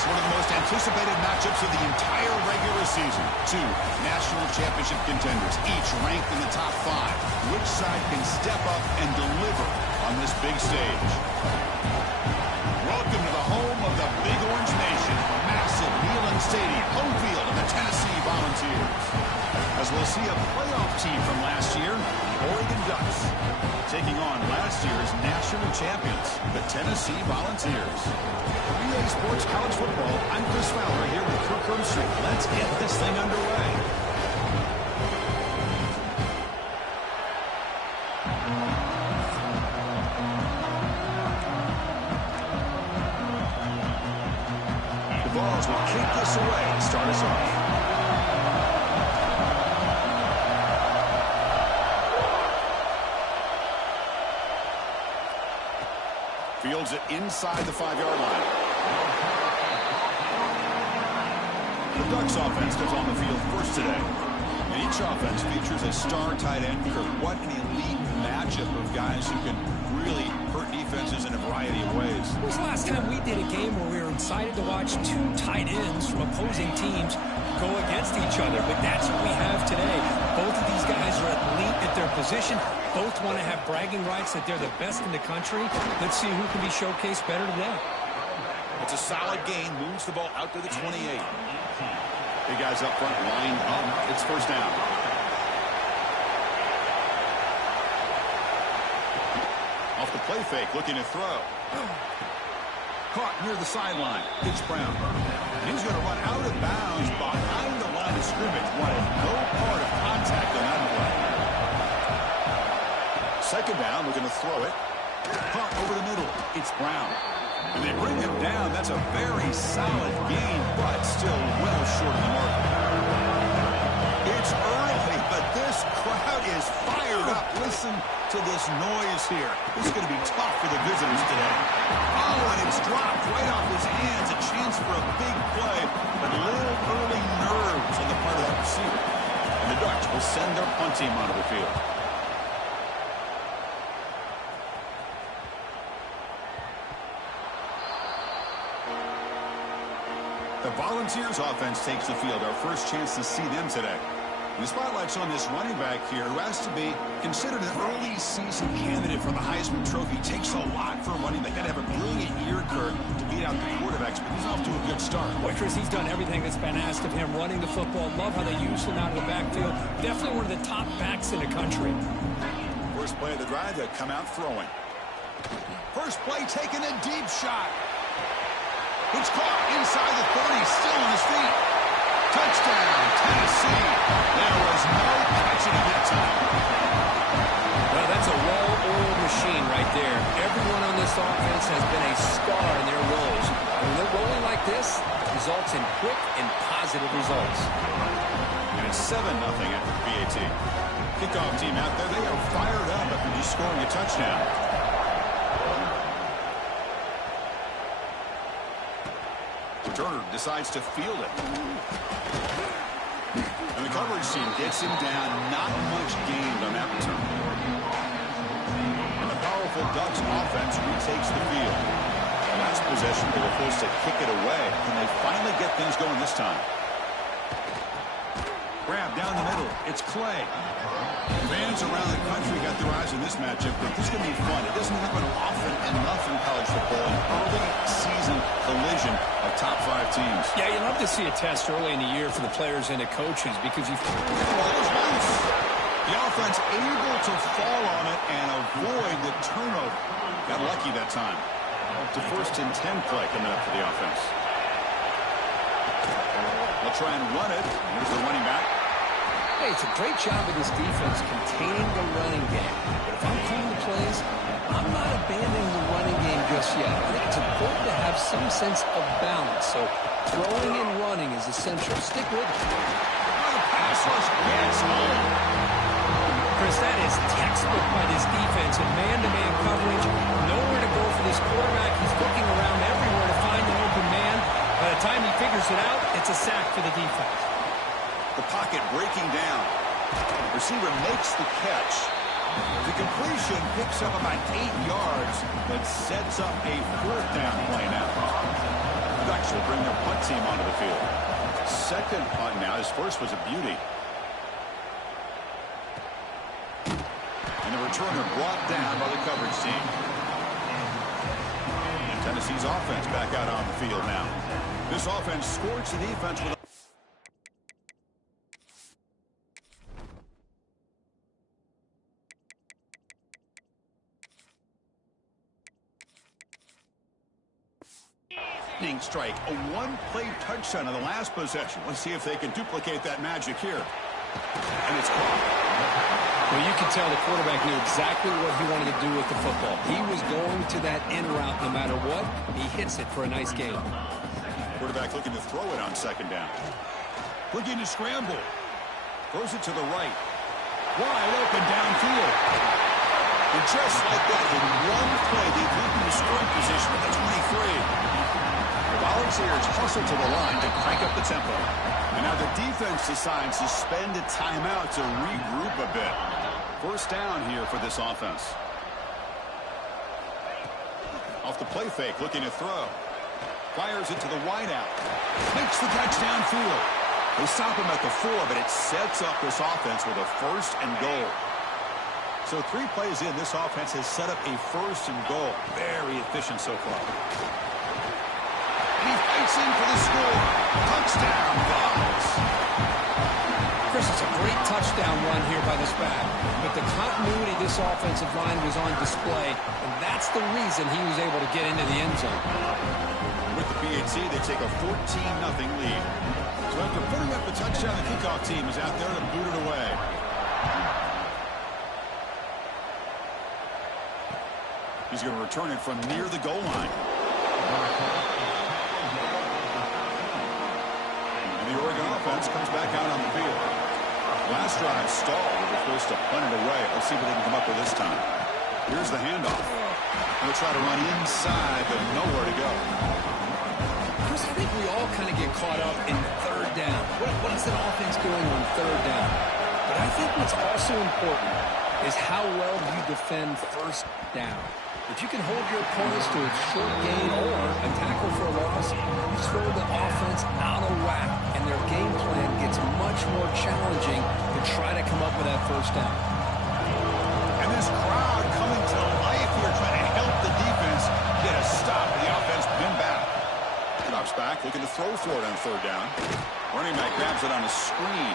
Next, one of the most anticipated matchups of the entire regular season. Two national championship contenders, each ranked in the top 5. Which side can step up and deliver on this big stage? Welcome to the home of the Big Orange Nation. Massive Neyland Stadium, home field of the Tennessee Volunteers. As we'll see a playoff team from last year, the Oregon Ducks, taking on last year's national champions, the Tennessee Volunteers. For EA Sports College Football, I'm Chris Fowler here with Kirk Herbstreit. Let's get this thing underway. The Vols will kick this away to start us off. Fields it inside the 5-yard line. The Ducks offense comes on the field first today. And each offense features a star tight end. What an elite matchup of guys who can really hurt defenses in a variety of ways. When was the last time we did a game where we were excited to watch two tight ends from opposing teams go against each other? But that's what we have today. Both of these guys are elite at their position. Both want to have bragging rights that they're the best in the country. Let's see who can be showcased better today. It's a solid gain. Moves the ball out to the 28. Big guys up front, line up. It's first down. Off the play fake, looking to throw. Caught near the sideline. It's Brown. He's going to run out of bounds behind the line of scrimmage. Wanted no part of contact on that play. Second down, looking to throw it. Caught over the middle. It's Brown. And they bring him down. That's a very solid gain, but still well short of the mark. It's early, but this crowd is fired up. Listen to this noise here. This is going to be tough for the visitors today. Oh, and it's dropped right off his hands. A chance for a big play, but a little early nerves on the part of the receiver. And the Ducks will send their punt team onto the field. The Volunteers offense takes the field. Our first chance to see them today. And the spotlight's on this running back here who has to be considered an early season candidate for the Heisman Trophy. Takes a lot for a running back. Got to have a brilliant year, Kirk, to beat out the quarterbacks, but he's off to a good start. Boy, Chris, he's done everything that's been asked of him, running the football. Love how they use him out of the backfield. Definitely one of the top backs in the country. First play of the drive, they come out throwing. First play taken a deep shot. It's caught inside the 30, still on his feet. Touchdown, Tennessee. There was no catching it that time. Well, that's a well-oiled machine right there. Everyone on this offense has been a star in their roles. When they're rolling like this, it results in quick and positive results. And it's 7-0 after the PAT. Kickoff team out there, they are fired up after just scoring a touchdown. Turner decides to field it. And the coverage team gets him down. Not much gained on that return. And the powerful Ducks offense retakes the field. Last possession, they were forced to kick it away. Can they finally get things going this time? Grab down the middle. It's Clay. Fans around the country got their eyes on this matchup, but this is going to be fun. It doesn't happen often enough in college football. An early season collision of top 5 teams. Yeah, you love to see a test early in the year for the players and the coaches because you... The offense able to fall on it and avoid the turnover. Got lucky that time. To first and 10 play coming up for the offense. They'll try and run it. Here's the running back. Hey, it's a great job of this defense containing the running game. But if I'm calling the plays, I'm not abandoning the running game just yet. I think it's important to have some sense of balance. So throwing and running is essential. Stick with it. The pass rush gets home. Chris, that is textbook by this defense in man-to-man coverage. Nowhere to go for this quarterback. He's looking around everywhere to find an open man. By the time he figures it out, it's a sack for the defense. The pocket breaking down. Receiver makes the catch. The completion picks up about 8 yards, but sets up a 4th down play now. The Ducks will bring their punt team onto the field. Second punt now. His first was a beauty. And the returner brought down by the coverage team. And Tennessee's offense back out on the field now. This offense scorched the defense with a strike. A one-play touchdown in the last possession. Let's see if they can duplicate that magic here. And it's caught. Well, you can tell the quarterback knew exactly what he wanted to do with the football. He was going to that in route no matter what. He hits it for a nice gain. Quarterback looking to throw it on second down. Looking to scramble. Throws it to the right. Wide open downfield. And just like that, in one play, they've moved into scoring position at the 23. Volunteers hustle to the line to crank up the tempo. And now the defense decides to spend a timeout to regroup a bit. First down here for this offense. Off the play fake, looking to throw. Fires it to the wideout. Makes the catch downfield. They stop him at the 4, but it sets up this offense with a first and goal. So 3 plays in, this offense has set up a first and goal. Very efficient so far. He fights in for the score. Touchdown, Vols. Chris, it's a great touchdown run here by this back. But the continuity of this offensive line was on display, and that's the reason he was able to get into the end zone. With the PAT, they take a 14-0 lead. So after putting up the touchdown, the kickoff team is out there to boot it away. He's going to return it from near the goal line. The Oregon offense comes back out on the field. Last drive stalled. They were forced to punt it away. Let's see what they can come up with this time. Here's the handoff. They'll try to run inside, but nowhere to go. Chris, I think we all kind of get caught up in third down. What is an offense doing on third down? But I think what's also important is how well you defend first down. If you can hold your opponents to a short gain or a tackle for a loss, you throw the offense out of whack, and their game plan gets much more challenging to try to come up with that first down. And this crowd coming to life here, trying to help the defense get a stop. The offense pinned back. Drops back, looking to throw for it on third down. Running back grabs it on a screen.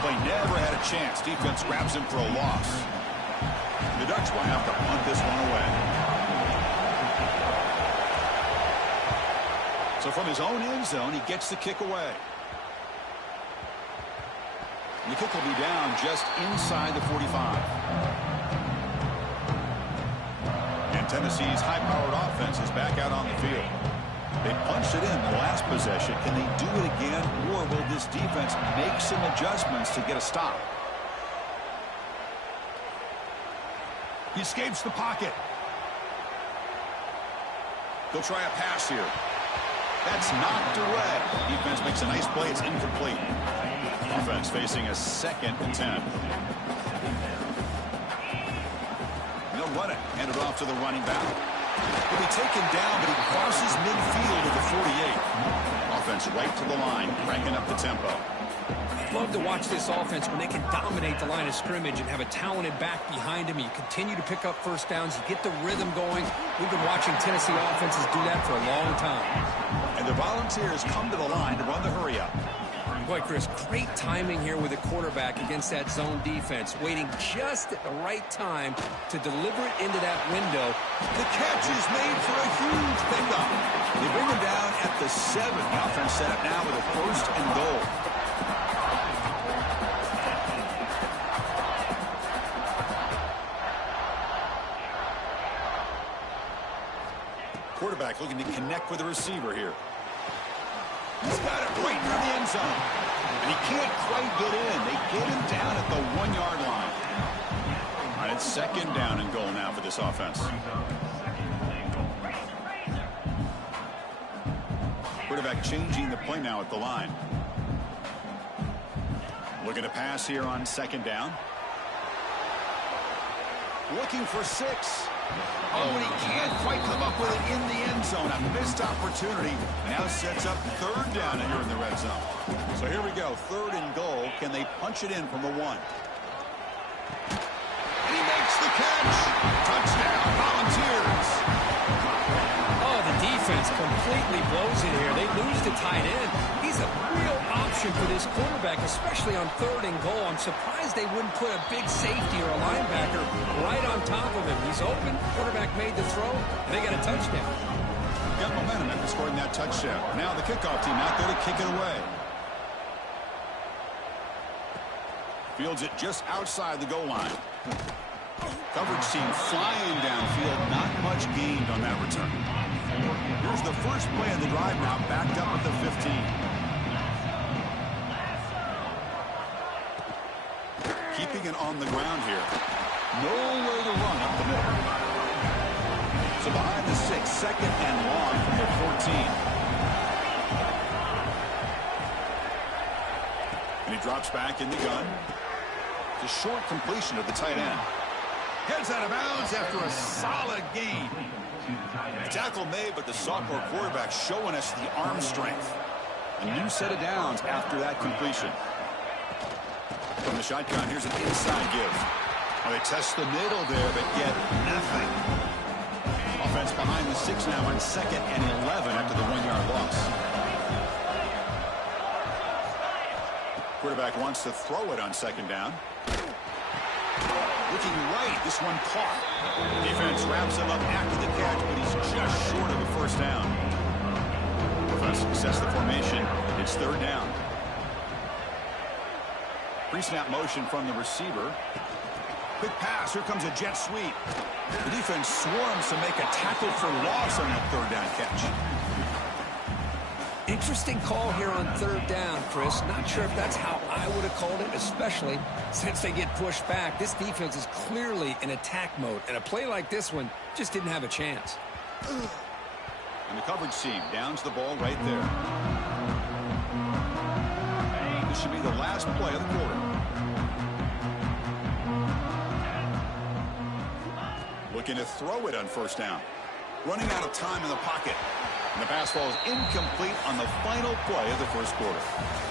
Play never had a chance. Defense grabs him for a loss. The Ducks will have to punt this one away. So from his own end zone, he gets the kick away. And the kick will be down just inside the 45. And Tennessee's high-powered offense is back out on the field. They punched it in the last possession. Can they do it again, or will this defense make some adjustments to get a stop? He escapes the pocket. They'll try a pass here. That's knocked away. Defense makes a nice play. It's incomplete. Offense facing a second and 10. They'll run it. Hand it off to the running back. He'll be taken down, but he crosses midfield at the 48. Offense right to the line, cranking up the tempo. Love to watch this offense when they can dominate the line of scrimmage and have a talented back behind him. You continue to pick up first downs. You get the rhythm going. We've been watching Tennessee offenses do that for a long time. And the Volunteers come to the line to run the hurry-up. Boy, Chris, great timing here with the quarterback against that zone defense, waiting just at the right time to deliver it into that window. The catch is made for a huge pickup. They bring him down at the 7. The offense set up now with a first and goal. Quarterback looking to connect with the receiver here. He's got it right near the end zone. And he can't quite get in. They get him down at the 1-yard line. All right, it's second down and goal now for this offense. Quarterback changing the play now at the line. Looking to pass here on second down. looking for 6. Oh, and he can't quite come up with it in the end zone. A missed opportunity. Now sets up 3rd down here in the red zone. So here we go, 3rd and goal. Can they punch it in from the 1? And he makes the catch. Touchdown, Volunteers. Oh, the defense completely blows it here. They lose the tight end. He's a real option for this quarterback, especially on 3rd and goal. I'm surprised they wouldn't put a big safety or a linebacker right on top of him. He's open. Quarterback made the throw, and they got a touchdown. Got momentum after scoring that touchdown. Now the kickoff team out there to kick it away. Fields it just outside the goal line. Coverage team flying downfield. Not much gained on that return. Here's the first play of the drive now, backed up at the 15. Keeping it on the ground here. Nowhere to run up the middle. So behind the 6, 2nd and long from the 14. And he drops back in the gun. It's a short completion of the tight end. Heads out of bounds after a solid gain. The tackle made, but the sophomore quarterback showing us the arm strength. A new set of downs after that completion. From the shotgun, here's an inside give. Well, they test the middle there, but get nothing. Offense behind the 6 now on 2nd and 11 after the 1-yard loss. Quarterback wants to throw it on 2nd down. Looking right, this one caught. Defense wraps him up after the catch, but he's just short of the 1st down. Offense sets the formation. It's 3rd down. Pre-snap motion from the receiver. Quick pass. Here comes a jet sweep. The defense swarms to make a tackle for loss on that 3rd down catch. Interesting call here on 3rd down, Chris. Not sure if that's how I would have called it, especially since they get pushed back. This defense is clearly in attack mode, and a play like this one just didn't have a chance. And the coverage team downs the ball right there. This should be the last play of the quarter. Looking to throw it on 1st down. Running out of time in the pocket. And the pass falls incomplete on the final play of the 1st quarter.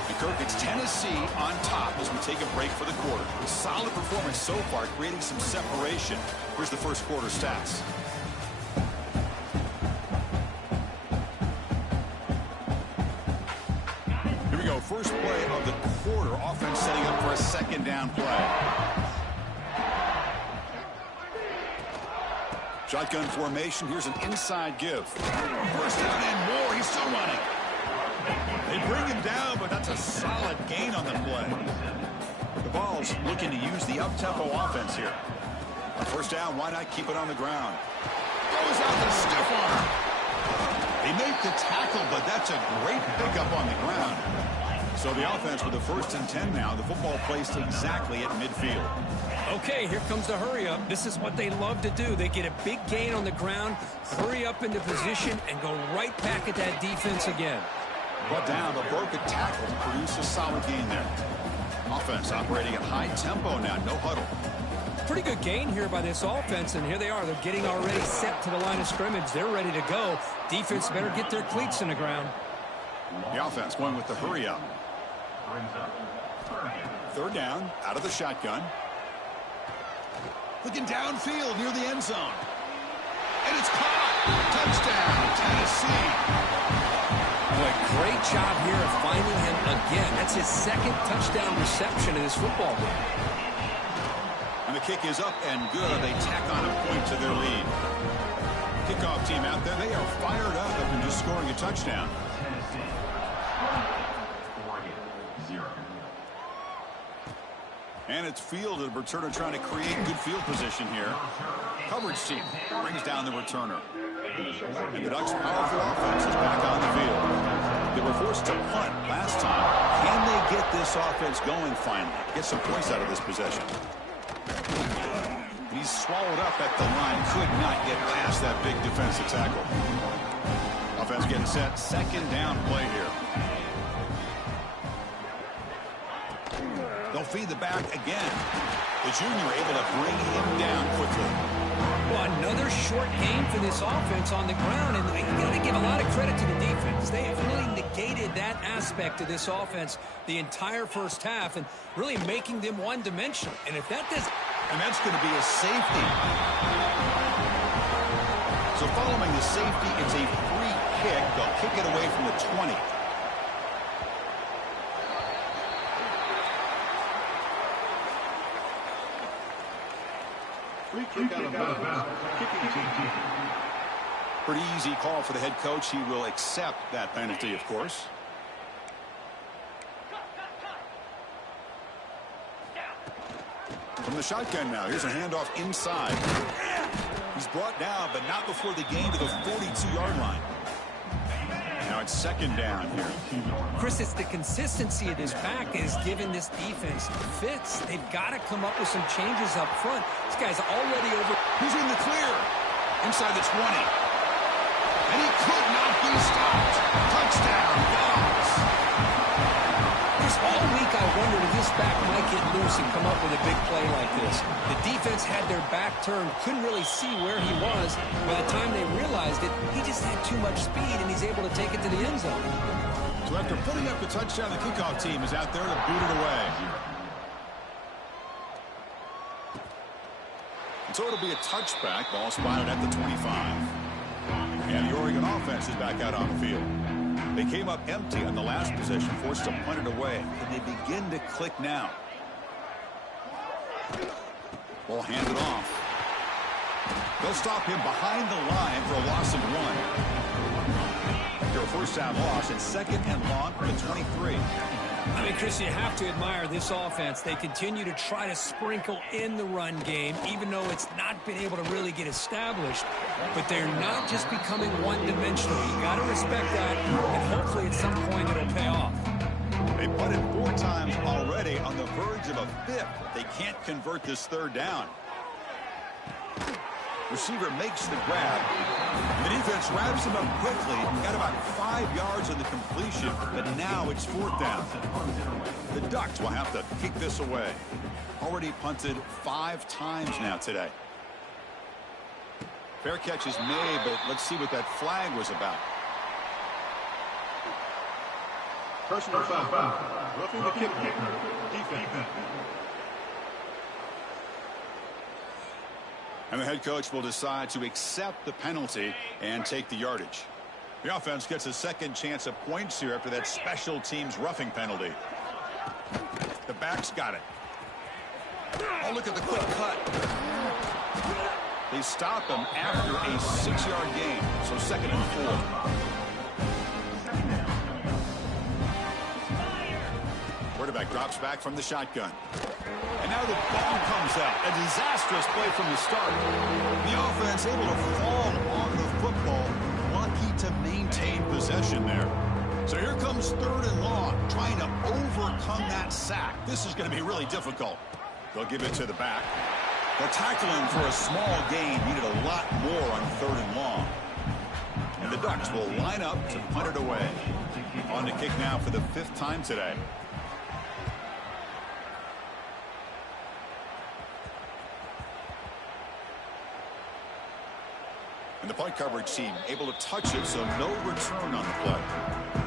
And Kirk, it's Tennessee on top as we take a break for the quarter. Solid performance so far, creating some separation. Here's the 1st quarter stats. Here we go. First play of the quarter. Offense setting up for a 2nd down play. Shotgun formation. Here's an inside give. 1st down and more. He's still running. They bring him down, but that's a solid gain on the play. The Vols looking to use the up-tempo offense here. On 1st down, why not keep it on the ground? Goes out the stiff arm. They make the tackle, but that's a great pickup on the ground. So the offense with the 1st and 10 now. The football placed exactly at midfield. Okay, here comes the hurry up. This is what they love to do. They get a big gain on the ground, hurry up into position, and go right back at that defense again. Brought down, but broke a tackle to produce a solid gain there. Offense operating at high tempo now, no huddle. Pretty good gain here by this offense, and here they are. They're getting already set to the line of scrimmage. They're ready to go. Defense better get their cleats in the ground. The offense going with the hurry up. 3rd down, out of the shotgun. Looking downfield near the end zone. And it's caught. Touchdown, Tennessee. Boy, great job here of finding him again. That's his 2nd touchdown reception in this football game. And the kick is up and good. They tack on a point to their lead. Kickoff team out there. They are fired up after just scoring a touchdown. And it's fielded. Returner trying to create good field position here. Coverage team brings down the returner. And the Ducks' powerful offense is back on the field. They were forced to punt last time. Can they get this offense going finally? Get some points out of this possession. He's swallowed up at the line. Could not get past that big defensive tackle. Offense getting set. 2nd down play here. They'll feed the back again. The junior able to bring him down quickly. Well, another short game for this offense on the ground, and you got to give a lot of credit to the defense. They have really negated that aspect of this offense the entire first half and really making them one-dimensional. And if that does... And that's going to be a safety. So following the safety, it's a free kick. They'll kick it away from the 20. Free kick out of bounds. Kicking team. Pretty easy call for the head coach. He will accept that penalty, of course. From the shotgun now. Here's a handoff inside. He's brought down, but not before the gain to the 42-yard line. Now it's second down here. Chris, it's the consistency of this back that has given this defense fits. They've got to come up with some changes up front. This guy's already over. He's in the clear. Inside the 20. And he could not be stopped. Touchdown, Dogs. Chris, all week I wondered if this back might get loose and come up with a big play like this. The defense had their back turned, couldn't really see where he was. By the time they realized it, he just had too much speed, and he's able to take it to the end zone. So after putting up the touchdown, the kickoff team is out there to boot it away. And so it'll be a touchback. Ball spotted at the 25. And the Oregon offense is back out on the field. They came up empty on the last possession, forced to punt it away. And they begin to click now. Ball handed off. They'll stop him behind the line for a loss of 1. After a first down loss, and second and long for the 23. I mean, Chris, you have to admire this offense. They continue to try to sprinkle in the run game, even though it's not been able to really get established. But they're not just becoming one-dimensional. You got to respect that, and hopefully at some point it'll pay off. They punted 4 times already, on the verge of a 5th. They can't convert this third down. Receiver makes the grab. The defense wraps him up quickly. Got about 5 yards on the completion, but now it's 4th down. The Ducks will have to kick this away. Already punted 5 times now today. Fair catch is made, but let's see what that flag was about. Personal foul. Roughing the kicker. Defense. And the head coach will decide to accept the penalty and take the yardage. The offense gets a second chance at points here after that special teams roughing penalty. The back's got it. Oh, look at the quick cut. They stop him after a 6-yard gain, so second and 4. Quarterback drops back from the shotgun. And now the ball comes out. A disastrous play from the start. The offense able to fall on the football. Lucky to maintain possession there. So here comes 3rd and long. Trying to overcome that sack. This is going to be really difficult. They'll give it to the back. They'll tackle him for a small gain. Needed a lot more on 3rd and long. And the Ducks will line up to punt it away. On to kick now for the 5th time today. And the punt coverage team able to touch it, so no return on the play.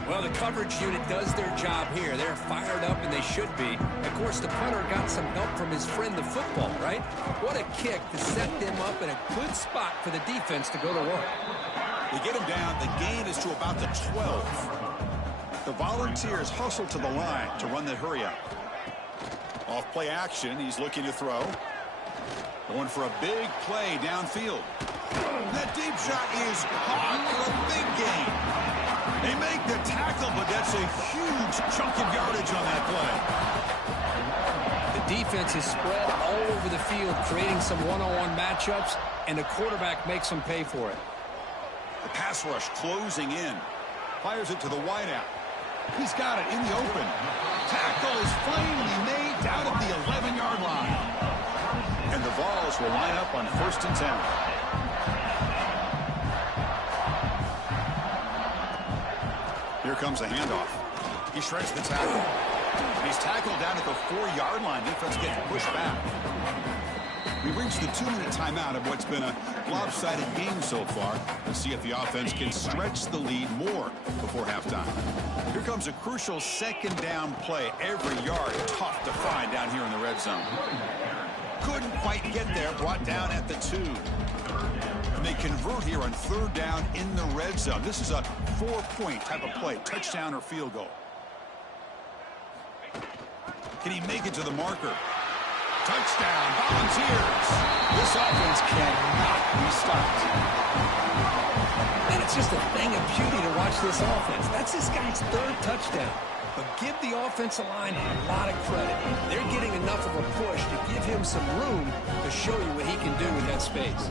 Well, the coverage unit does their job here. They're fired up, and they should be. Of course, the punter got some help from his friend, the football, right? What a kick to set them up in a good spot for the defense to go to work. They get him down. The gain is to about the 12. The Volunteers hustle to the line to run the hurry up. Off play action, he's looking to throw. Going for a big play downfield. That deep shot is caught for a big gain. They make the tackle, but that's a huge chunk of yardage on that play. The defense is spread all over the field, creating some one-on-one matchups, and the quarterback makes them pay for it. The pass rush closing in. Fires it to the wideout. He's got it in the open. Tackle is finally made down at the 11-yard line. And the Vols will line up on 1st and 10. Here comes a handoff. He shreds the tackle. And he's tackled down at the 4-yard line. Defense gets pushed back. We reached the 2-minute timeout of what's been a lopsided game so far. Let's see if the offense can stretch the lead more before halftime. Here comes a crucial second down play. Every yard tough to find down here in the red zone. Couldn't quite get there. Brought down at the 2. And they convert here on 3rd down in the red zone. This is a 4-point type of play. Touchdown or field goal. Can he make it to the marker? Touchdown, Volunteers. This offense cannot be stopped. And it's just a thing of beauty to watch this offense. That's this guy's 3rd touchdown. But give the offensive line a lot of credit. They're getting enough of a push to give him some room to show you what he can do with that space.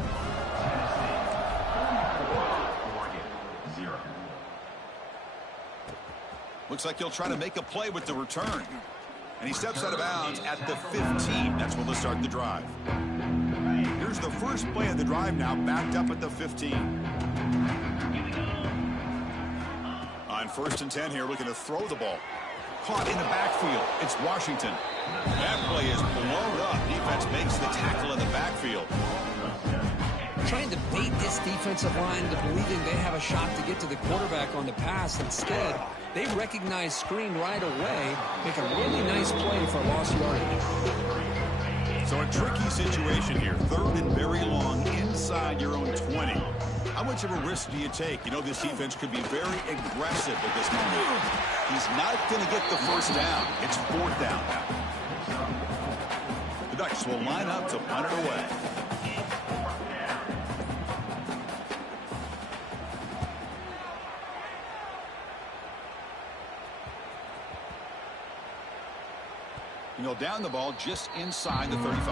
Looks like he'll try to make a play with the return. And he steps out of bounds at the 15. That's where they'll start the drive. Here's the first play of the drive now, backed up at the 15. On 1st and 10 here, looking to throw the ball. Caught in the backfield. It's Washington. That play is blown up. Defense makes the tackle in the backfield. Trying to bait this defensive line to believing they have a shot to get to the quarterback on the pass. Instead, they recognize screen right away, make a really nice play for lost yardage. So a tricky situation here. 3rd and very long inside your own 20. How much of a risk do you take? You know, this defense could be very aggressive at this moment. He's not going to get the 1st down. It's 4th down now. The Ducks will line up to punt it away. And he'll down the ball just inside the 35.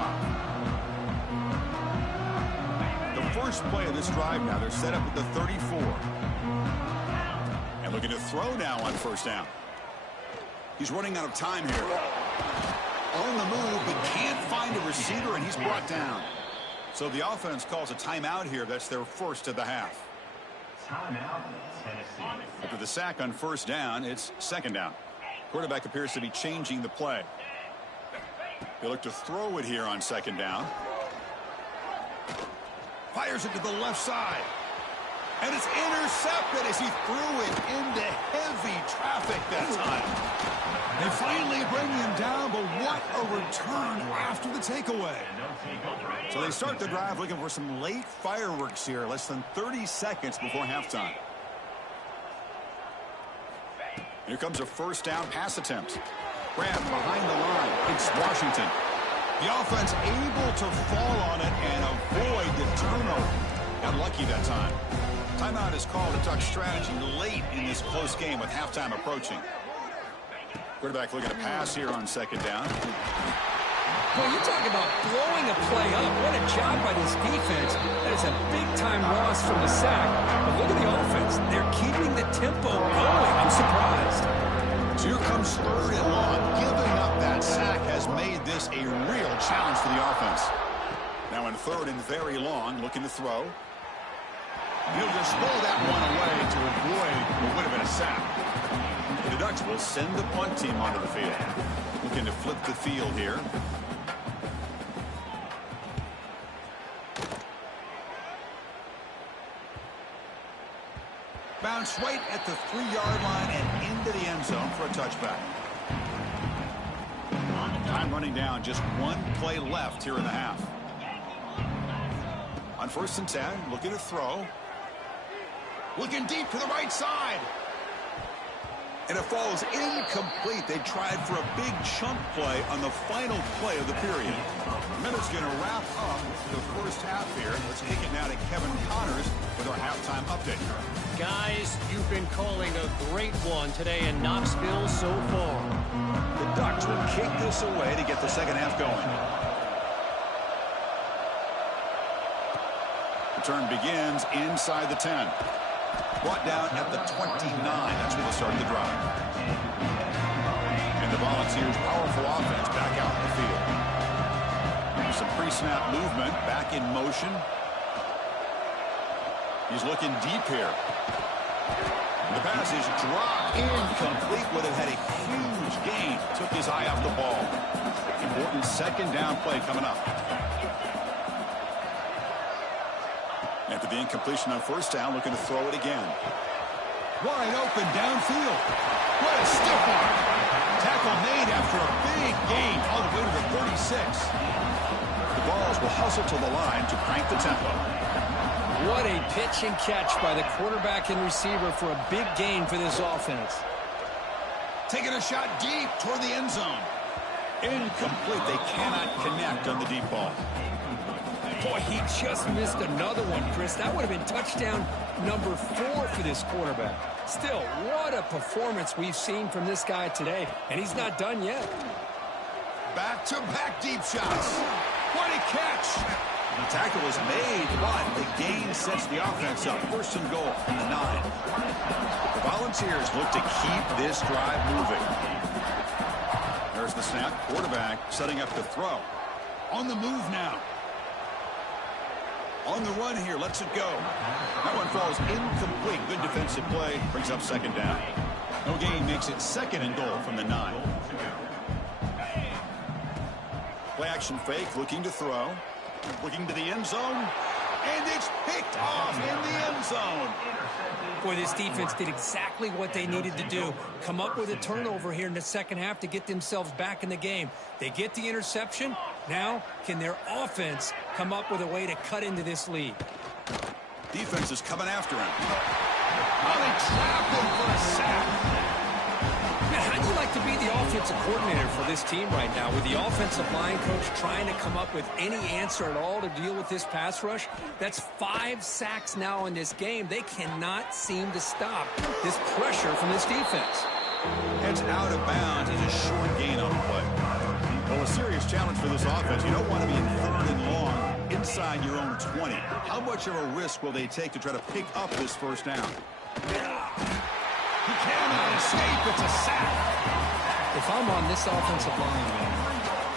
The first play of this drive now, they're set up at the 34. And looking to throw now on 1st down. He's running out of time here. On the move, but can't find a receiver, and he's brought down. So the offense calls a timeout here. That's their 1st of the half. Timeout, Tennessee. After the sack on 1st down, it's 2nd down. Quarterback appears to be changing the play. They look to throw it here on 2nd down. Fires it to the left side. And it's intercepted as he threw it into heavy traffic that time. They finally bring him down, but what a return after the takeaway. So they start the drive looking for some late fireworks here, less than 30 seconds before halftime. Here comes a 1st down pass attempt. Grab behind the line. It's Washington. The offense able to fall on it and avoid the turnover. Got lucky that time. Timeout is called. A Duck strategy late in this close game with halftime approaching. Quarterback looking to pass here on 2nd down. Well, you talk about blowing a play up. What a job by this defense. That is a big-time loss from the sack. But look at the offense. They're keeping the tempo going. I'm surprised. So here comes 3rd and long. Giving up that sack has made this a real challenge for the offense. Now in 3rd and very long, looking to throw. He'll just throw that one away to avoid what would have been a sack. The Ducks will send the punt team onto the field. Looking to flip the field here. Bounce right at the 3-yard line and into the end zone for a touchback. Time running down, just 1 play left here in the half. On 1st and 10, looking to throw. Looking deep to the right side. And it falls incomplete. They tried for a big chunk play on the final play of the period. Minute's going to wrap up the 1st half here. Let's kick it now to Kevin Connors with our halftime update. Guys, you've been calling a great one today in Knoxville so far. The Ducks will kick this away to get the 2nd half going. Return begins inside the 10. Brought down at the 29. That's where they'll start the drive. And the Volunteers' powerful offense back out in the field. Some pre-snap movement, back in motion. He's looking deep here. The pass is dropped. Incomplete. Would have had a huge gain. Took his eye off the ball. Important second down play coming up. After the incompletion on first down, looking to throw it again. Wide open downfield. What a stiff arm. Tackle made after a big gain all the way to the 36. The Vols will hustle to the line to crank the tempo. What a pitch and catch by the quarterback and receiver for a big gain for this offense. Taking a shot deep toward the end zone. Incomplete. They cannot connect on the deep ball. Boy, he just missed another one, Chris. That would have been touchdown number 4 for this quarterback. Still, what a performance we've seen from this guy today, and he's not done yet. Back-to-back deep shots. What a catch. The tackle is made, but the gain sets the offense up. First and goal from the 9. The Volunteers look to keep this drive moving. There's the snap. Quarterback setting up the throw. On the move now. On the run here, lets it go. That one falls incomplete. Good defensive play. Brings up second down. No gain makes it second and goal from the 9. Play action fake, looking to throw. Looking to the end zone. And it's picked off in the end zone. Boy, this defense did exactly what they needed to do. Come up with a turnover here in the second half to get themselves back in the game. They get the interception. Now, can their offense come up with a way to cut into this lead? Defense is coming after him. Oh, they trap him for a sack. Man, how'd you like to be the offensive coordinator for this team right now, with the offensive line coach trying to come up with any answer at all to deal with this pass rush? That's 5 sacks now in this game. They cannot seem to stop this pressure from this defense. Heads out of bounds as a short gain on the play. Well, a serious challenge for this offense. You don't want to be in third and long inside your own 20. How much of a risk will they take to try to pick up this first down? He cannot escape. It's a sack. If I'm on this offensive line, man,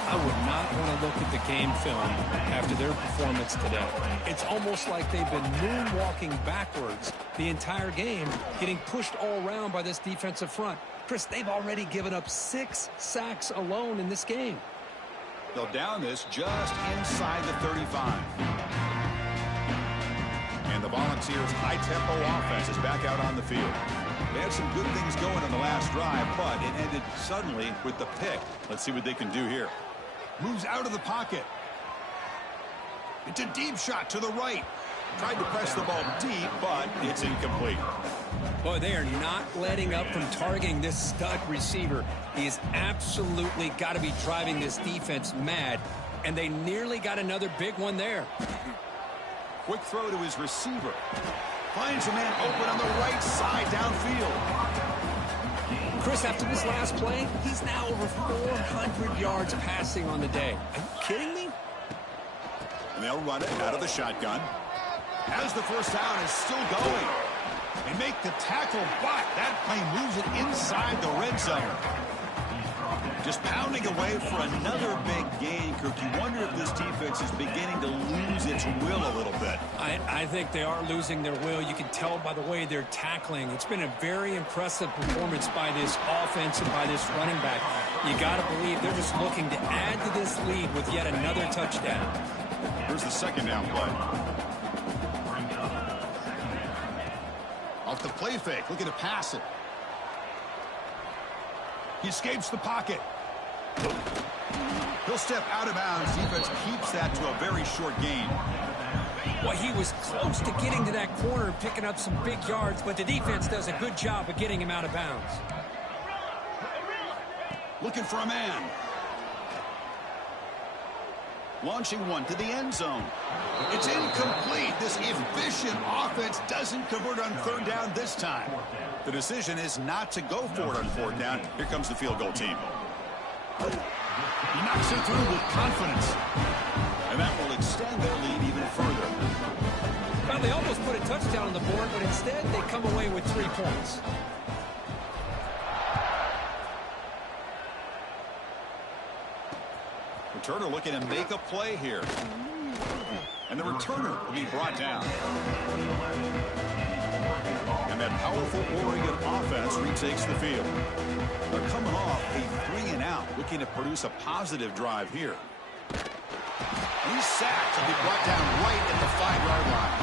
I would not want to look at the game film after their performance today. It's almost like they've been moonwalking backwards the entire game, getting pushed all around by this defensive front. Chris, they've already given up 6 sacks alone in this game. They'll down this just inside the 35. And the Volunteers' high-tempo offense is back out on the field. They had some good things going in the last drive, but it ended suddenly with the pick. Let's see what they can do here. Moves out of the pocket. It's a deep shot to the right. Tried to press the ball deep, but it's incomplete. Boy, they are not letting up from targeting this stud receiver. He has absolutely got to be driving this defense mad, and they nearly got another big one there. Quick throw to his receiver. Finds a man open on the right side downfield. Chris, after this last play, he's now over 400 yards passing on the day. Are you kidding me? And they'll run it out of the shotgun. As the first down is still going. They make the tackle, but that play moves it inside the red zone. Just pounding away for another big gain, Kirk. You wonder if this defense is beginning to lose its will a little bit. I think they are losing their will. You can tell by the way they're tackling. It's been a very impressive performance by this offense and by this running back. You got to believe they're just looking to add to this lead with yet another touchdown. Here's the second down play. Off the play fake, looking to pass it. He escapes the pocket. He'll step out of bounds. Defense keeps that to a very short gain. Well, he was close to getting to that corner and picking up some big yards, but the defense does a good job of getting him out of bounds. Looking for a man. Launching one to the end zone. It's incomplete. This efficient offense doesn't convert on third down this time. The decision is not to go for it on fourth down. Here comes the field goal team. He knocks it through with confidence. And that will extend their lead even further. Well, they almost put a touchdown on the board, but instead they come away with 3 points. Returner looking to make a play here. And the returner will be brought down. And that powerful Oregon offense retakes the field. They're coming off a 3-and-out, looking to produce a positive drive here. He's sacked and be brought down right at the 5-yard line.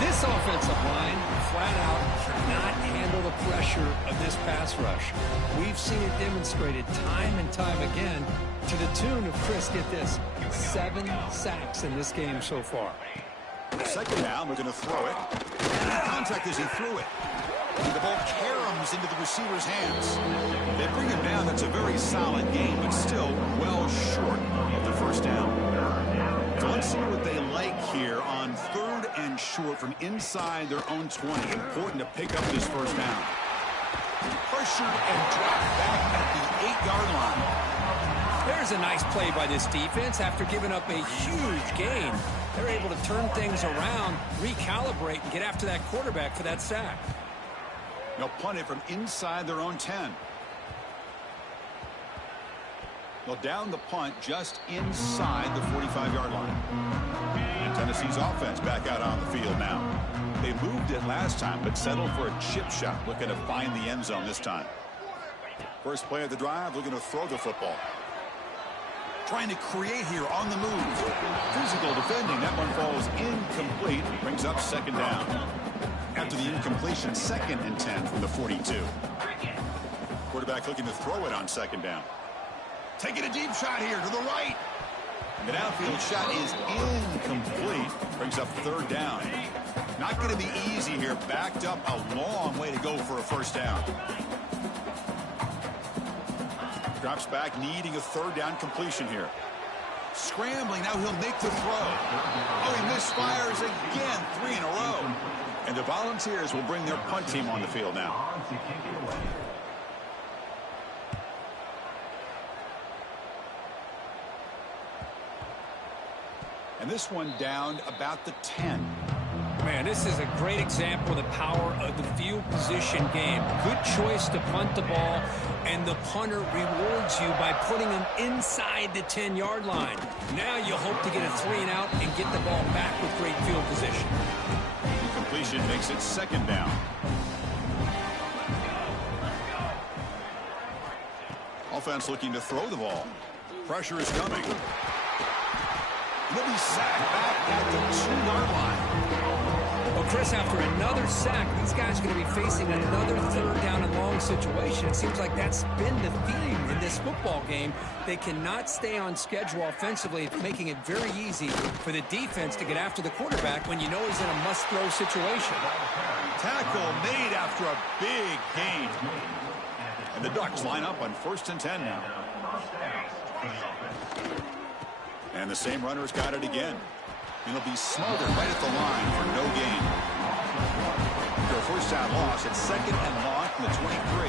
This offensive line flat out cannot handle the pressure of this pass rush. We've seen it demonstrated time and time again to the tune of, Chris, get this, 7 sacks in this game so far. Second down, we're going to throw it. Contact as he threw it. And the ball caroms into the receiver's hands. They bring him down. That's a very solid game, but still well short of the first down. So let's see what they like here on 3rd and short from inside their own 20. Important to pick up this first down. Pressured and dropped back at the 8-yard line. There's a nice play by this defense. After giving up a huge gain, they're able to turn things around, recalibrate, and get after that quarterback for that sack. They'll punt it from inside their own 10. They'll down the punt just inside the 45-yard line. And Tennessee's offense back out on the field now. They moved it last time, but settled for a chip shot, looking to find the end zone this time. First play of the drive, looking to throw the football. Trying to create here on the move. Physical defending. That one falls incomplete. Brings up second down. After the incompletion, 2nd and 10 from the 42. Quarterback looking to throw it on second down. Taking a deep shot here to the right. The downfield shot is incomplete. Brings up 3rd down. Not going to be easy here. Backed up a long way to go for a first down. Drops back, needing a 3rd down completion here. Scrambling, now he'll make the throw. Oh, he misfires again, 3 in a row. And the Volunteers will bring their punt team on the field now. And this one down about the 10. Man, this is a great example of the power of the field position game. Good choice to punt the ball, and the punter rewards you by putting him inside the 10-yard line. Now you hope to get a 3-and-out and get the ball back with great field position. Completion makes it 2nd down. Offense looking to throw the ball. Pressure is coming. He'll be sacked back at the 2-yard line. Well, Chris, after another sack, these guys are going to be facing another 3rd down and long situation. It seems like that's been the theme in this football game. They cannot stay on schedule offensively, making it very easy for the defense to get after the quarterback when you know he's in a must-throw situation. Tackle made after a big gain. And the Ducks line up on 1st and 10 now. And the same runner's got it again. It'll be smothered right at the line for no gain. After a first down loss, it's 2nd and long from the 23.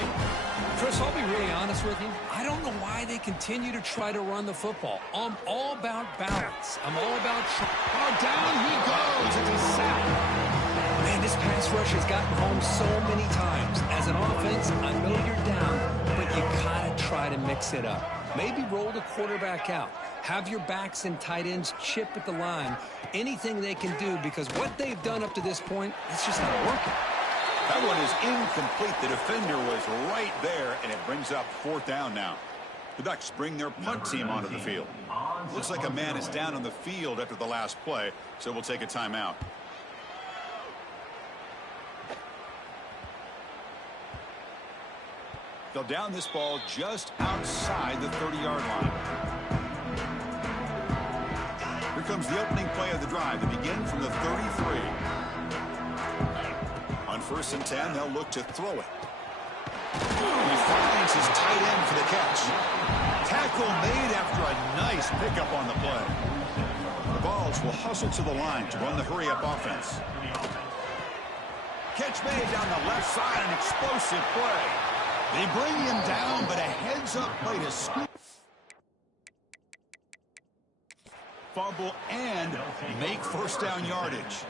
Chris, I'll be really honest with you. I don't know why they continue to try to run the football. I'm all about balance. I'm all about... Oh, down he goes. It's a sack. Man, this pass rush has gotten home so many times. As an offense, I know you're down, but you gotta try to mix it up. Maybe roll the quarterback out. Have your backs and tight ends chip at the line. Anything they can do, because what they've done up to this point, it's just not working. That one is incomplete. The defender was right there, and it brings up 4th down now. The Ducks bring their punt team onto the field. Looks like a man is down on the field after the last play, so we'll take a timeout. They'll down this ball just outside the 30-yard line. Here comes the opening play of the drive to begin from the 33. On 1st and 10, they'll look to throw it. He finds his tight end for the catch. Tackle made after a nice pickup on the play. The Vols will hustle to the line to run the hurry-up offense. Catch made down the left side, an explosive play. They bring him down, but a heads-up play to scoop. Fumble and make first down yardage.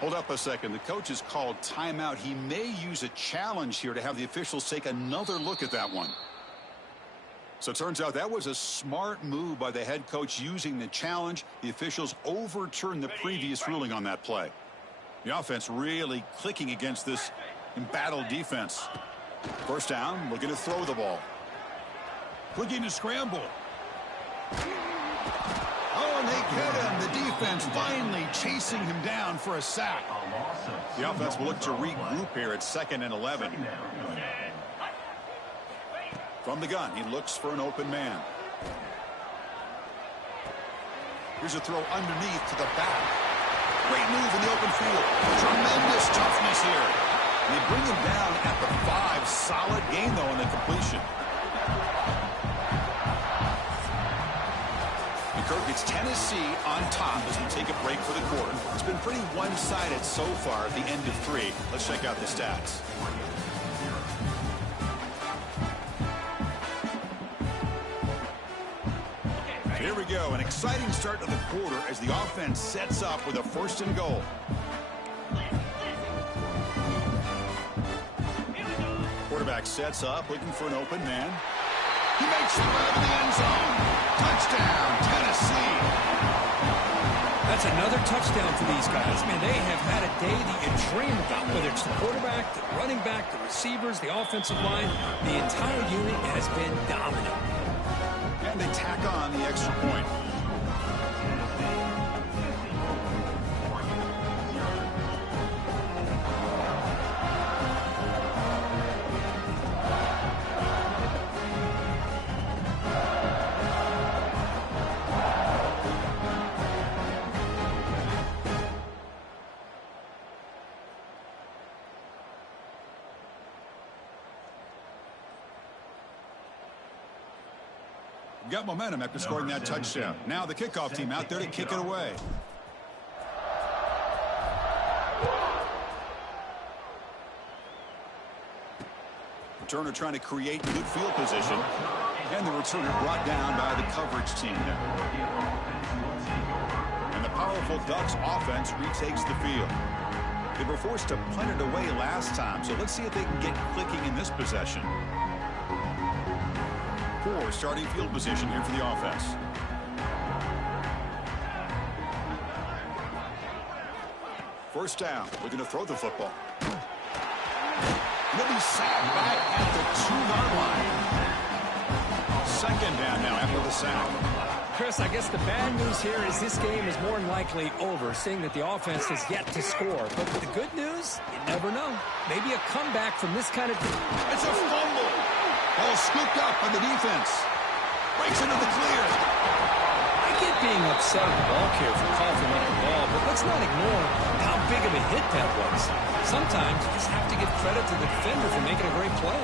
Hold up a second. The coach has called timeout. He may use a challenge here to have the officials take another look at that one. So it turns out that was a smart move by the head coach using the challenge. The officials overturned the previous ruling on that play. The offense really clicking against this embattled defense. First down, looking to throw the ball. Looking to scramble. Oh, and they get him. The defense finally chasing him down for a sack. The offense will look to regroup here at 2nd and 11. From the gun, he looks for an open man. Here's a throw underneath to the back. Great move in the open field. Tremendous toughness here. And they bring him down at the 5. Solid gain, though, in the completion. And Kirk, it's Tennessee on top as we take a break for the quarter. It's been pretty one-sided so far at the end of 3. Let's check out the stats. Here we go, an exciting start to the quarter as the offense sets up with a 1st and goal. Quarterback sets up, looking for an open man. He makes the grab in the end zone. Touchdown, Tennessee. That's another touchdown for these guys. Man, they have had a day that you dream about, whether it's the quarterback, the running back, the receivers, the offensive line. The entire unit has been dominant. And they tack on the extra point. Got momentum after scoring that touchdown. Now the kickoff team out there to kick it away. Returner trying to create good field position. And the returner brought down by the coverage team there. And the powerful Ducks offense retakes the field. They were forced to punt it away last time, so let's see if they can get clicking in this possession. Poor starting field position here for the offense. First down. We're going to throw the football. He'll be sacked back at the 2-yard line. Second down now after the sack. Chris, I guess the bad news here is this game is more than likely over, seeing that the offense has yet to score. But the good news, you never know. Maybe a comeback from this kind of... It's a fumble. Ball scooped up by the defense. Breaks into the clear. I get being upset at the ball carrier for coughing up the ball, but let's not ignore how big of a hit that was. Sometimes you just have to give credit to the defender for making a great play.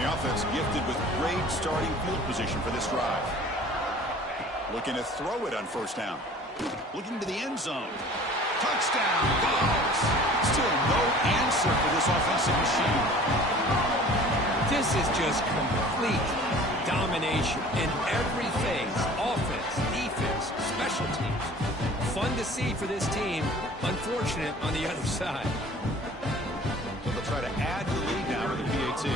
The offense gifted with great starting field position for this drive. Looking to throw it on first down. Looking to the end zone. Touchdown, Dogs. Still no answer for this offensive machine. This is just complete domination in every phase. Offense, defense, special teams. Fun to see for this team. Unfortunate on the other side. So they'll try to add the lead now with the PAT.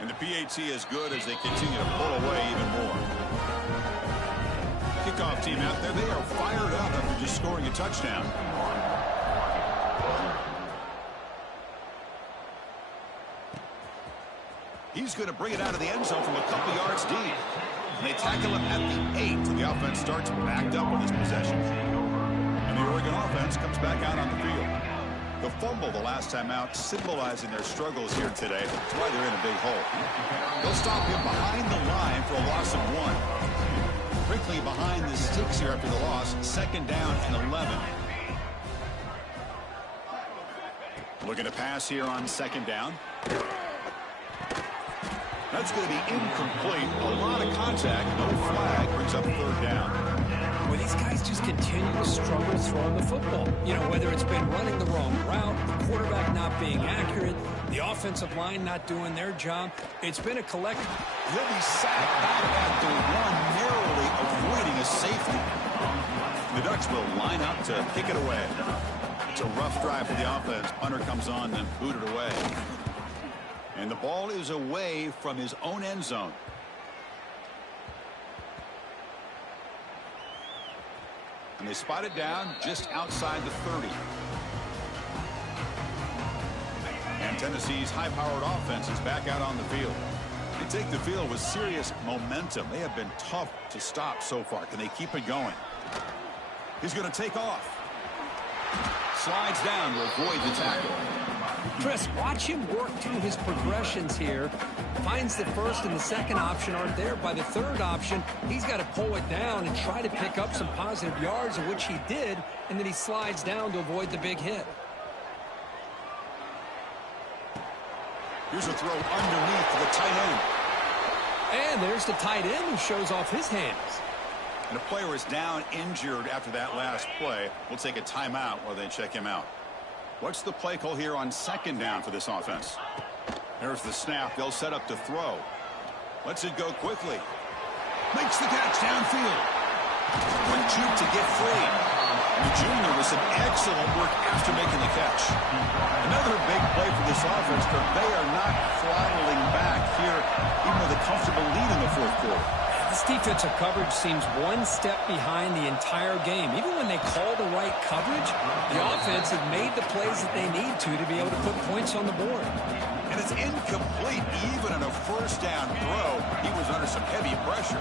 And the PAT is good as they continue to pull away even more. Kickoff team out there, they are fired up after just scoring a touchdown. He's going to bring it out of the end zone from a couple yards deep. And they tackle him at the 8, so the offense starts backed up on this possession. And the Oregon offense comes back out on the field. The fumble the last time out, symbolizing their struggles here today. That's why they're in a big hole. They'll stop him behind the line for a loss of 1. Quickly behind the sticks here after the loss. Second down and 11. Looking to pass here on second down. That's going to be incomplete. A lot of contact. No flag. Brings up third down. Well, these guys just continue to struggle throwing the football. You know, whether it's been running the wrong route, the quarterback not being accurate, the offensive line not doing their job. It's been a collective. He'll be sacked back at the 1, narrowly avoiding a safety. The Ducks will line up to kick it away. It's a rough drive for the offense. Punter comes on and booted away. And the ball is away from his own end zone. And they spot it down just outside the 30. And Tennessee's high-powered offense is back out on the field. They take the field with serious momentum. They have been tough to stop so far. Can they keep it going? He's going to take off. Slides down to avoid the tackle. Chris, watch him work through his progressions here. Finds the first and the second option aren't there. By the third option, he's got to pull it down and try to pick up some positive yards, of which he did, and then he slides down to avoid the big hit. Here's a throw underneath to the tight end. And there's the tight end who shows off his hands. And a player is down injured after that last play. We'll take a timeout while they check him out. What's the play call here on second down for this offense? There's the snap. They'll set up to throw. Lets it go quickly. Makes the catch downfield. Quick juke to get free. The junior with some excellent work after making the catch. Another big play for this offense, but they are not throttling back here, even with a comfortable lead in the fourth quarter. This defensive coverage seems one step behind the entire game. Even when they call the right coverage, the offense has made the plays that they need to be able to put points on the board. And it's incomplete. Even on a first down throw, he was under some heavy pressure.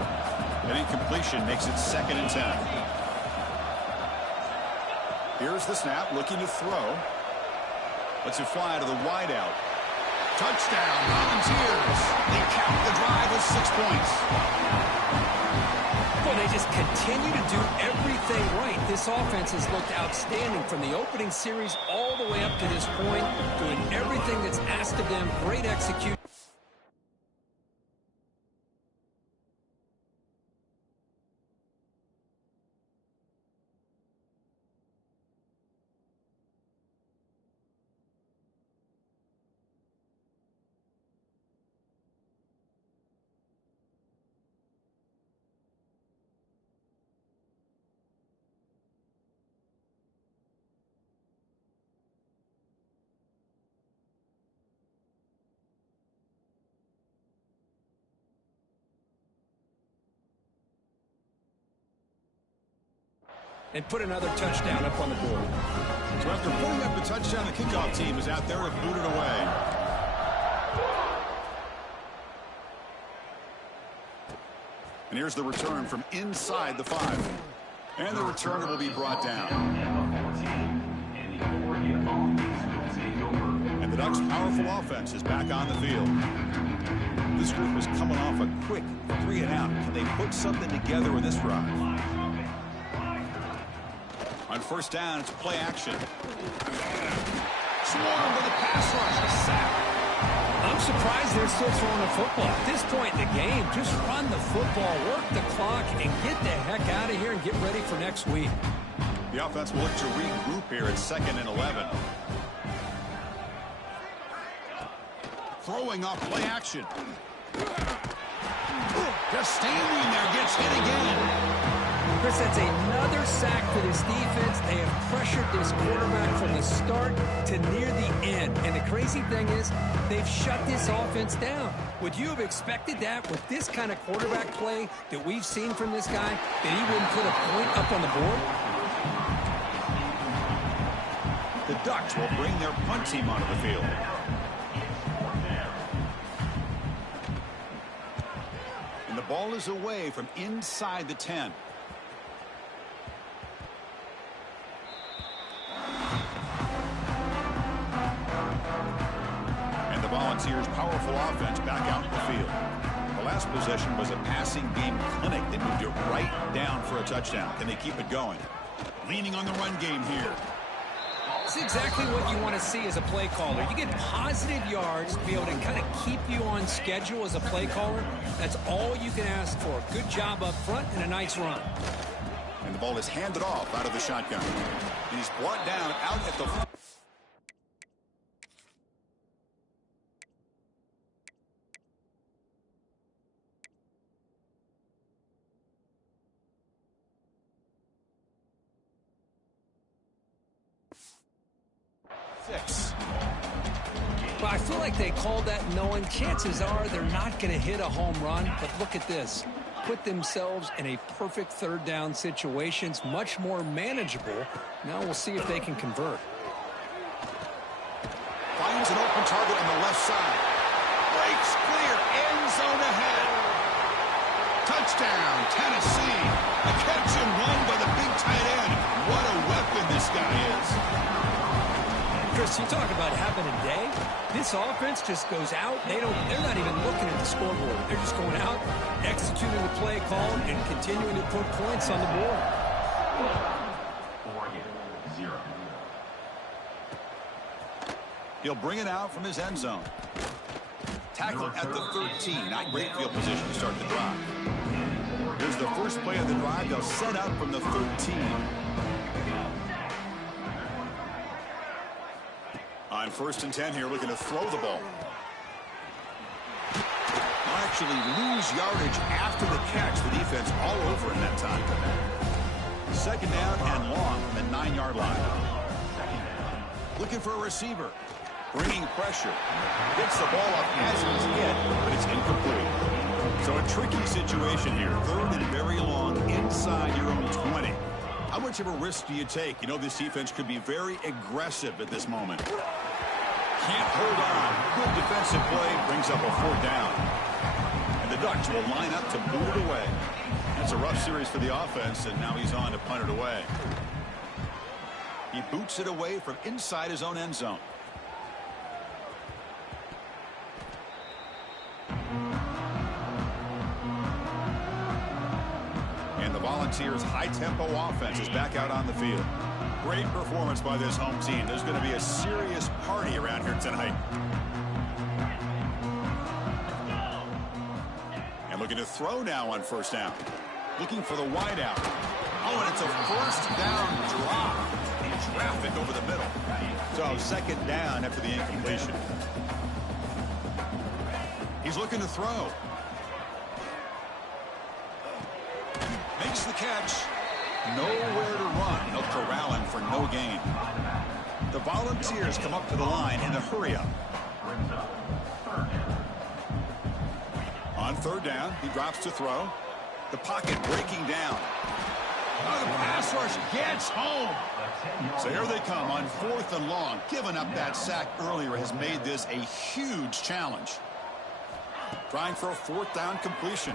An incompletion makes it 2nd and 10. Here's the snap, looking to throw. Lets it fly to the wideout. Touchdown, Volunteers. They cap the drive with 6 points. Well, they just continue to do everything right. This offense has looked outstanding from the opening series all the way up to this point, doing everything that's asked of them. Great execution. And put another touchdown up on the board. So after putting up the touchdown, the kickoff team is out there to boot it away. And here's the return from inside the 5. And the returner will be brought down. And the Ducks' powerful offense is back on the field. This group is coming off a quick 3 and out. Can they put something together in this drive? On first down, it's play action. Swarm with a pass rush, a sack. I'm surprised they're still throwing the football. At this point in the game, just run the football, work the clock, and get the heck out of here and get ready for next week. The offense will look to regroup here at 2nd and 11. Throwing off play action. Just standing there, gets hit again. Chris, that's another sack for this defense. They have pressured this quarterback from the start to near the end. And the crazy thing is, they've shut this offense down. Would you have expected that with this kind of quarterback play that we've seen from this guy, that he wouldn't put a point up on the board? The Ducks will bring their punt team onto the field. And the ball is away from inside the 10. Volunteers' powerful offense back out in the field. The last possession was a passing game clinic. They moved it right down for a touchdown. Can they keep it going? Leaning on the run game here. It's exactly what you want to see as a play caller. You get positive yards to be able to kind of keep you on schedule as a play caller. That's all you can ask for. Good job up front and a nice run. And the ball is handed off out of the shotgun. He's brought down out at the... Well, I feel like they called that knowing chances are they're not going to hit a home run. But look at this. put themselves in a perfect third down situations, much more manageable. Now we'll see if they can convert. Finds an open target on the left side. Breaks clear. End zone ahead. Touchdown, Tennessee. A catch and run by the big tight end. What a weapon this guy is. Chris, you talk about having a day. This offense just goes out. They're not even looking at the scoreboard. They're just going out, executing the play call, and continuing to put points on the board. He'll bring it out from his end zone. Tackled at the 13. Not great field position to start the drive. Here's the first play of the drive. They'll set up from the 13. On 1st and 10 here, looking to throw the ball. They'll actually lose yardage after the catch. The defense all over in that time. 2nd down and long from the 9-yard line. Looking for a receiver. Bringing pressure. Gets the ball up as he's hit, but it's incomplete. So a tricky situation here. 3rd and very long inside your own 20. How much of a risk do you take? You know this defense could be very aggressive at this moment. Can't hold on. Good defensive play. Brings up a 4th down. And the Ducks will line up to boot it away. That's a rough series for the offense, and now he's on to punt it away. He boots it away from inside his own end zone. And the Volunteers' high-tempo offense is back out on the field. Great performance by this home team. There's going to be a serious party around here tonight. And looking to throw now on 1st down. Looking for the wideout. Oh, and it's a 1st down drop in traffic over the middle. So 2nd down after the incompletion. He's looking to throw. Makes the catch. Nowhere to run. They'll corral him for no gain. The Volunteers come up to the line in a hurry-up. On 3rd down, he drops to throw. The pocket breaking down. Oh, the pass rush gets home. So here they come on 4th and long. Giving up that sack earlier has made this a huge challenge. Trying for a 4th down completion.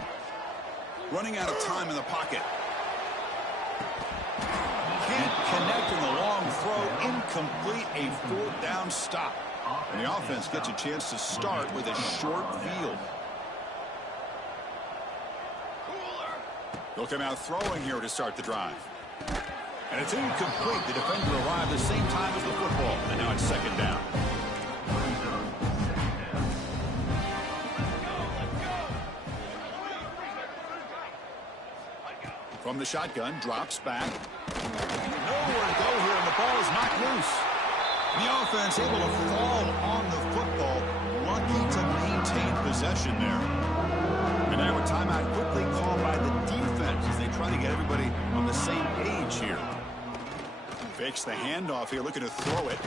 Running out of time in the pocket. Can't connect in the long throw. Incomplete. A 4th down stop. And the offense gets a chance to start with a short field. They'll come out throwing here to start the drive. And it's incomplete. The defender arrived the same time as the football. And now it's 2nd down. From the shotgun, drops back. Nowhere to go here, and the ball is knocked loose. The offense able to fall on the football. Lucky to maintain possession there. And now a timeout quickly called by the defense as they try to get everybody on the same page here. Fakes the handoff here, looking to throw it.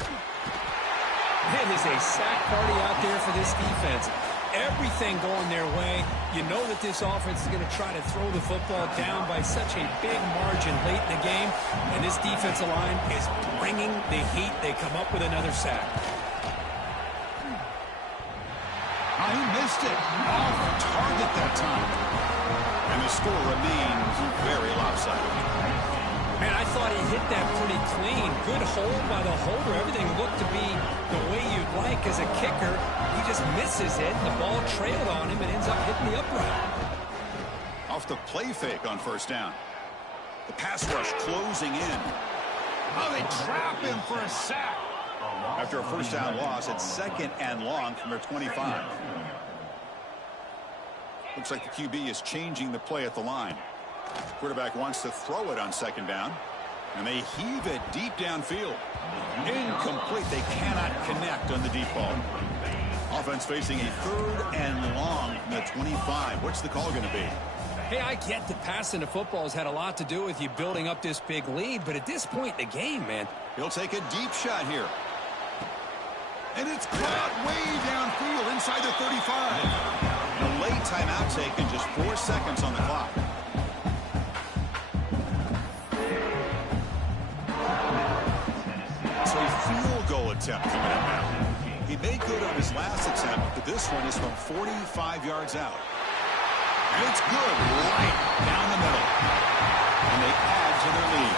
It is a sack party out there for this defense. Everything going their way. You know that this offense is going to try to throw the football down by such a big margin late in the game. And this defensive line is bringing the heat. They come up with another sack. Oh, he missed it. Off target that time. And the score remains very lopsided. Man, I thought he hit that pretty clean. Good hold by the holder. Everything looked to be the way you'd like as a kicker. He just misses it. The ball trailed on him and ends up hitting the upright. Off the play fake on 1st down. The pass rush closing in. Oh, they trap him for a sack. After a 1st down loss, it's 2nd and long from their 25. Looks like the QB is changing the play at the line. Quarterback wants to throw it on 2nd down. And they heave it deep downfield. Incomplete. They cannot connect on the deep ball. Offense facing a 3rd and long from the 25. What's the call going to be? Hey, I get that passing the football has had a lot to do with you building up this big lead, but at this point in the game, man. He'll take a deep shot here. And it's caught way downfield inside the 35. The Delayed timeout taken, just 4 seconds on the clock. So a field goal attempt coming up now. He made good on his last attempt, but this one is from 45 yards out. And it's good right down the middle. And they add to their lead.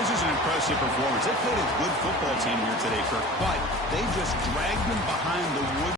This is an impressive performance. They played a good football team here today, Kirk, but they just dragged them behind the wood.